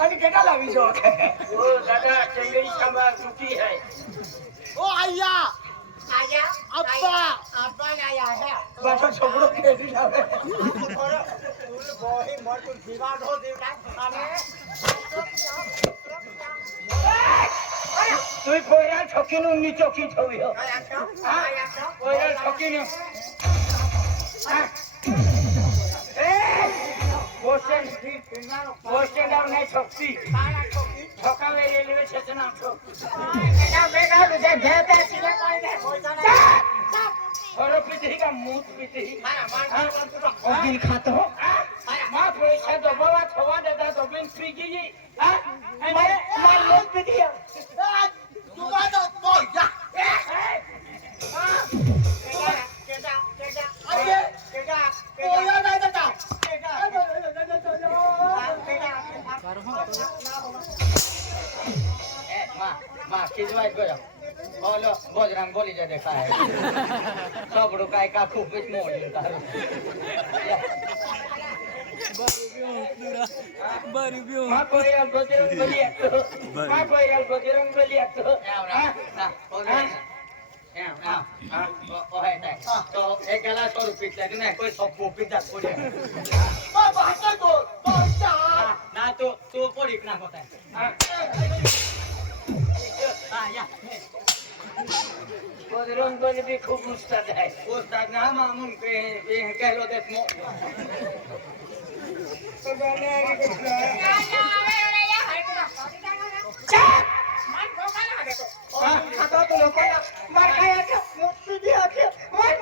आणि केटा लावी जो ओ दादा चंगई सांभाळ सुखी है ओ आया आया अब्बा अब्बा आया है बाटा छोकरो केटी लावे थोड़ा बोही मोर को विवाद हो देगा अरे तुई पोया छकीनु नी चौकी छवियो आया तो पोया छकीनु पोस्टेन डाउन नाही छकती छका वे रेल्वे स्टेशन आमचो बेटा बेटा तुझे भेटे सिले कोई नहीं हो जाना और पिती का मुंह पिती मार दिन खातो मां पैसा दबावा थवा देता तो बिन स्विगी जी हां मैं लोग पिती तू आ तो बोल जा केटा केटा अरे केटा कोया नहीं देता मां किजवाय गयो बोलो बजरंग बोली जा देखा है सब रुकाय का खूब बिच मोली तारो बारी बियो मां कोयल बजरंग बोली तो मां कोयल बजरंग बोली तो तो एक गिलास और पीता है ना कोई सब पीता पड़े बाबा हटा दो बोलता ना तो पड़ी ना होता है या बजरंग बली भी खूब उस्ताद है उस्ताद ना मामून के कह लो देख मो तो गाने आगे कुछ ना खाता तो लोग मार खाया क्या मुझसे भी आके मार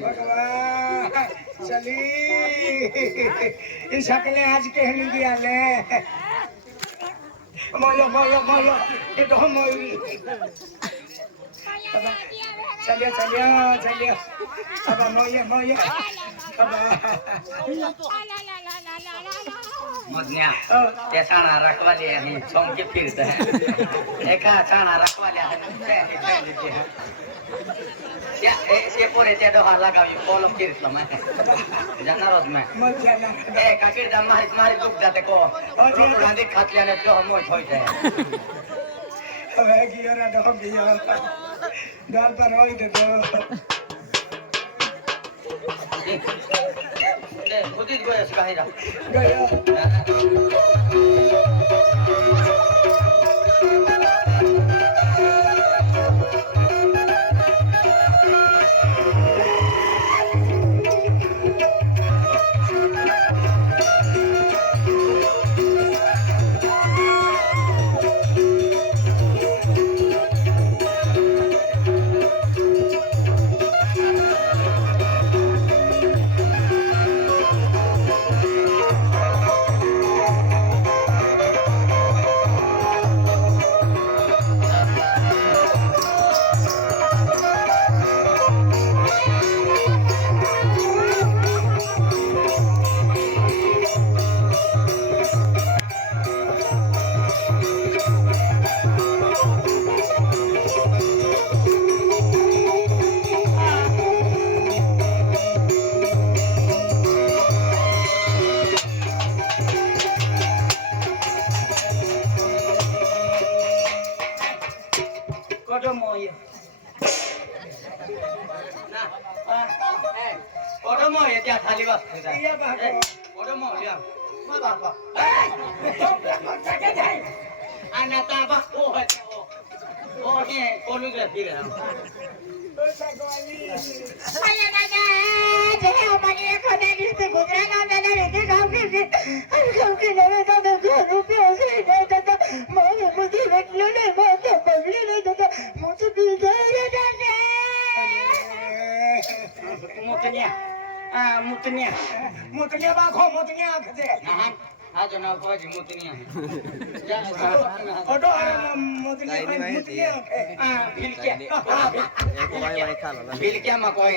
भगवान चली इस शकले आज कहने दिया ले मोयो ये तो मोई चलिए अब मोयो मधन्या ते साणा रखवाली आणि चौंके फिरत है एका साणा रखवाली आहे त्या ये पोरे त्या डोहा लगावी फॉलो फिरतो मैं जाणार होत मैं ए काकीर दम मारी दुख जाते को रोड गांधी खातल्याने तो हम होय जाय अबे गियो रा डो गियो दाल पर होई दे दो ले खुदीच गोयस काहीरा गयो त्या खाली बसते आणि आता ओ हे कोलू फिर अरे दादा जे हमारे खाने से गुजरा ना दादा रे गांव के नवे दादा घर पे ऐसे दादा मां मुझे बैठने नहीं मां पगड़ी नहीं दादा मुझे बिगाड़ दादा मुतनिया बाखो मुतनिया खजे हा जो नाव पाजी मुतनिया ऑटो मुतनिया भिलक्या मा कोई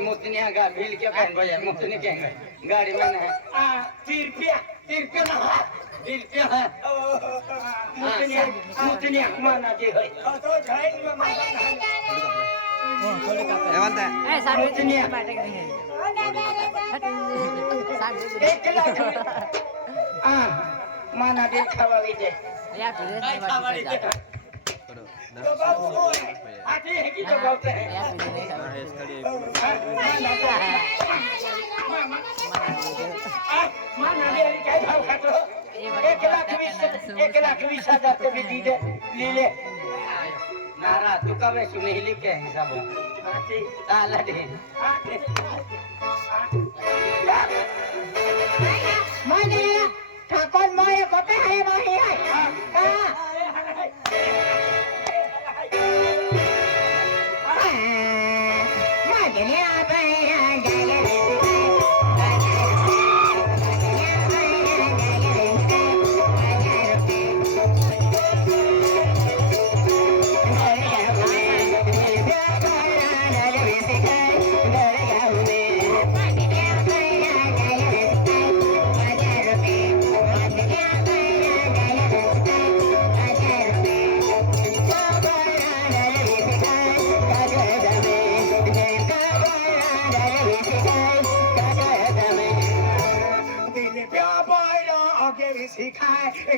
मुतनिया गा भिलक्या कहन भैया मुतनी कहन गाड़ी में ना तिरपिया दिल पे है मुतने माना दे है माना दे खावा दे आते है कि तो बोलते हैं माना दे क्या भाव खातो 1,20,000 के भी दी दे ले ले नारा तू कब सुने ही लिखे हिसाब आते ताला दे माने ठाकुर माये कोते है माही है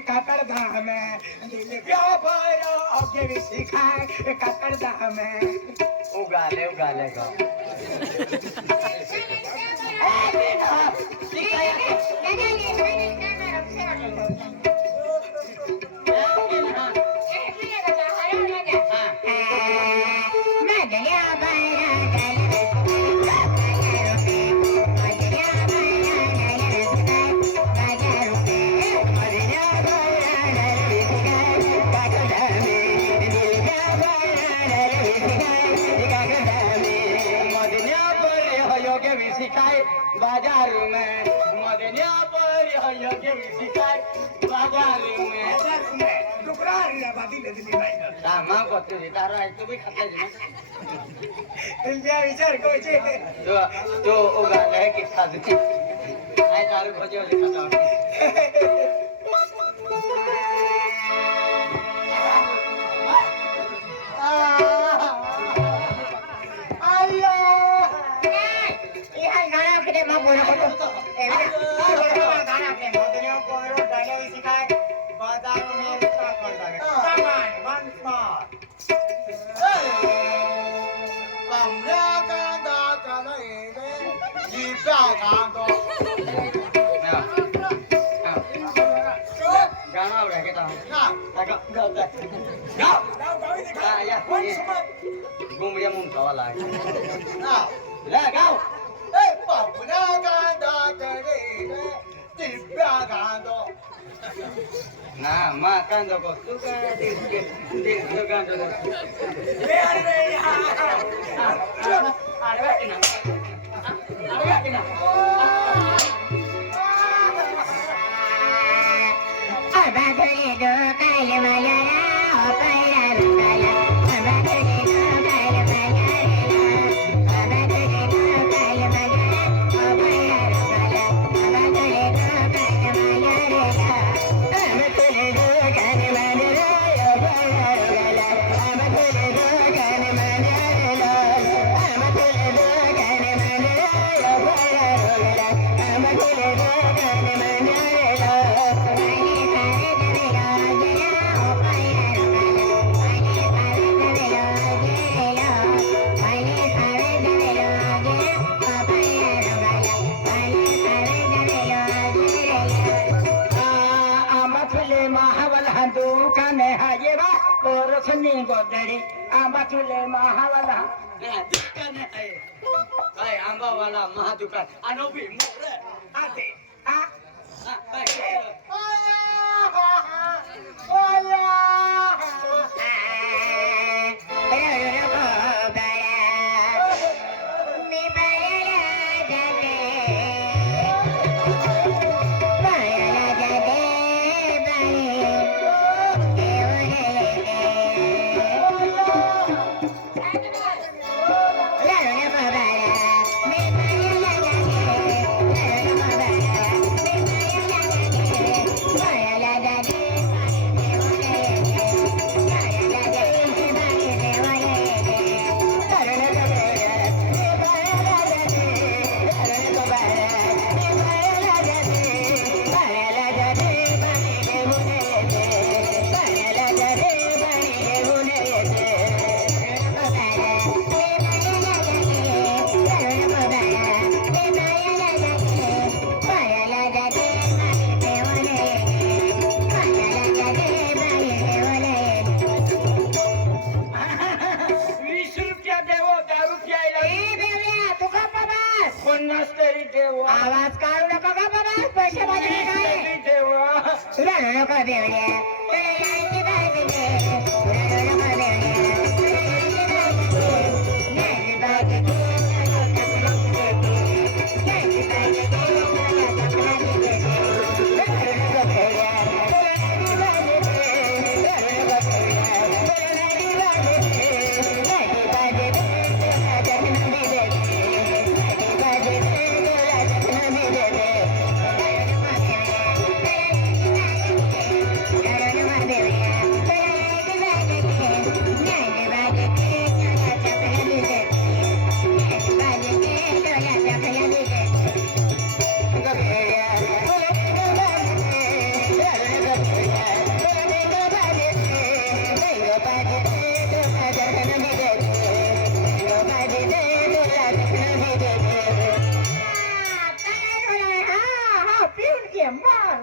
ककड़दा में दिल प्यार भरो आगे भी सिखाए ककड़दा में उगाले का बाजार में मदनिया पर योग्य सिखाए बाजार में टुकड़ा रे बादी ले दिली भाई सामा करते तारा तू भी खाता है दिल जा विचार को छे तो उगा ले कि खा दे आई तारू खोजे खाता गाना उड़ा के ता गा या गुमरिया मुंह का वाला ला गाओ ए बाबूना गांदा करे दिव्या गांदो ना मां कांदो को तू का दिल तो कांदो ले अरे अरे किना चुले महावाला दुकान है काय आंबा वाला महा दुकान अनोबी मोरे आते Bye. देवा आवाज काढू नका का बाबा पैसे माझ्याकडे काय देवा रडू नका बेवड्या तुला यायची पाहिजे तुला रडू नका बेवड्या तुला यायची पाहिजे यायची पाहिजे यायची पाहिजे तुला चपला देते रडू नका बेवड्या तुला यायची पाहिजे रडू नका बेवड्या तुला यायची पाहिजे तुला चपला देते यायची पाहिजे तुला चपला देते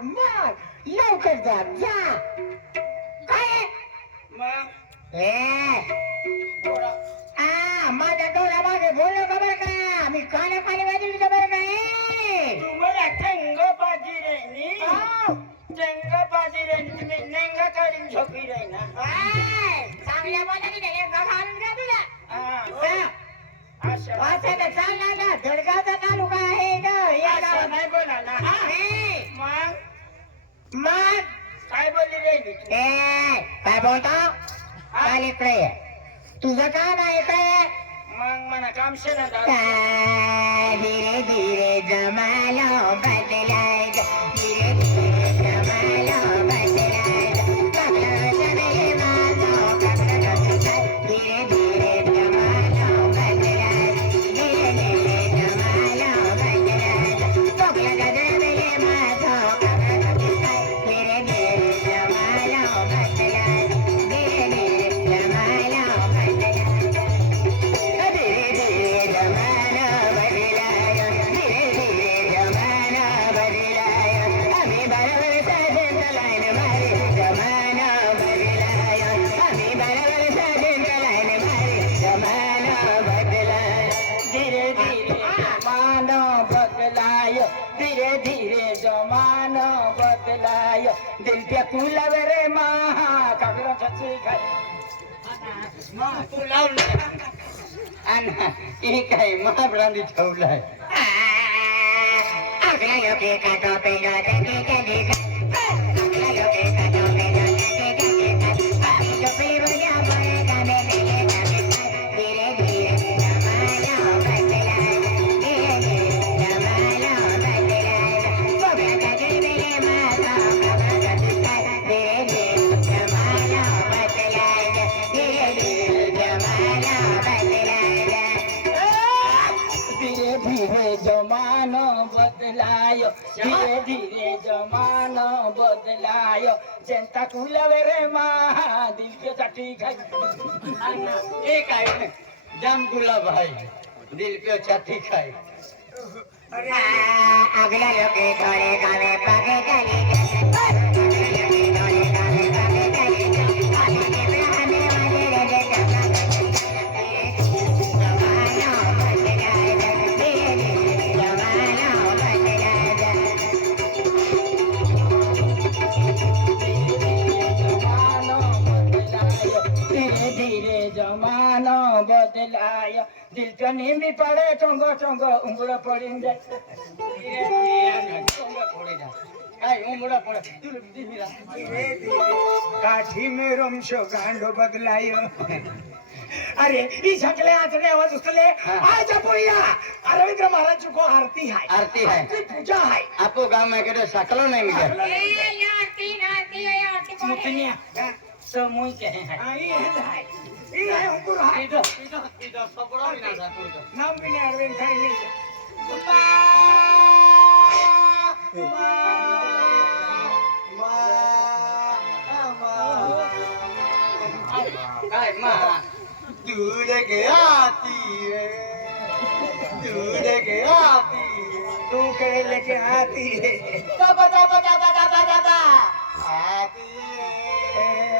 लवकर जा जा काय मग माझ्या डोळ्या मागे बोललो का बरं का मी काना खाली वाजवली का बरं का तुम्हाला चंग बाजी रे चंग बाजी रे तुम्ही नेंग काढून झोपी रे ना चांगल्या मनाने घालून घ्या तुला असं असं तर चालणार ना धडगावचा तालुका आहे इथं. या असं गावात. नाही बोला ना हे, मग मग काय बोलली रे मी? काय बोलतो चाल इकडे ये. तुझं काम आहे इकडे मग मला काम शेणा धीरे धीरे जमालो बदलायचा धीरे धीरे जमालो बदलायचा धीरे धीरे जमालो बदलायचा धीरे धीरे जमालो बदलायचा पगला गजबले माझो धीरे धीरे जमालो बदलायचा धीरे धीरे जमालो बदलायचा धीरे धीरे जमाना बदलायो धीरे धीरे जमाना बदलायो अभी बराबर साजन लाइन मारे जमाना बदलायो अभी बराबर साजन लाइन मारे जमाना बदलायो धीरे धीरे जमाना बदलायो धीरे धीरे जमाना बदलायो दिल पे कुलावे रे महा कागरा छत्री खाय मग तू लावलं हे काय महाब्रांडी ठेवलाय अगला लोके काटो पेलो देखे कदी अगला लोके काटो पेलो देखे कदी अभी तो पेरिया पड़े गाने लगे धीरे धीरे जमाना बदलाया धीरे धीरे जमाना बदलाया पगला गजल मेरे माता कबा कदका धीरे धीरे जमाना बदलाया धीरे धीरे जमाना बदलाया धीरे धीरे जमाना बदलायो धीरे धीरे जमाना बदलायो जनता कुलावे रे महा दिल के साठी खाय हे काय जाम गुलाब आहे दिल पे छाती खाय अगला लोके थोड़े गावे पागे चली अगला लोके थोड़े गावे पागे चली आगे के बहाने वाले रे जमा जमाना बदलाया धीरे धीरे जमाना बदलाया धीरे धीरे जमाना बदलायो दिल का नीमी पड़े चोंगो चोंगो उंगड़ा पड़ीन जाए काय उमडा पडे तुला दिला धीरे धीरे काठी में रमशो गांडो बदलायो अरे ई सकले आचने आवाज उसले आजा पुरिया अरविंद्र महाराज को आरती है आरती है पूजा है आपो गाव में केडो सकलो नहीं मिले मुतनिया समूह के हैं आई है ई है अंकुर है इधर सबरो ना जाको नाम भी नहीं अरविंद भाई नहीं काय मा दूर के आती है दूर के आती है तू के लेके आती है दबा दबा दबा दबा दबा आती है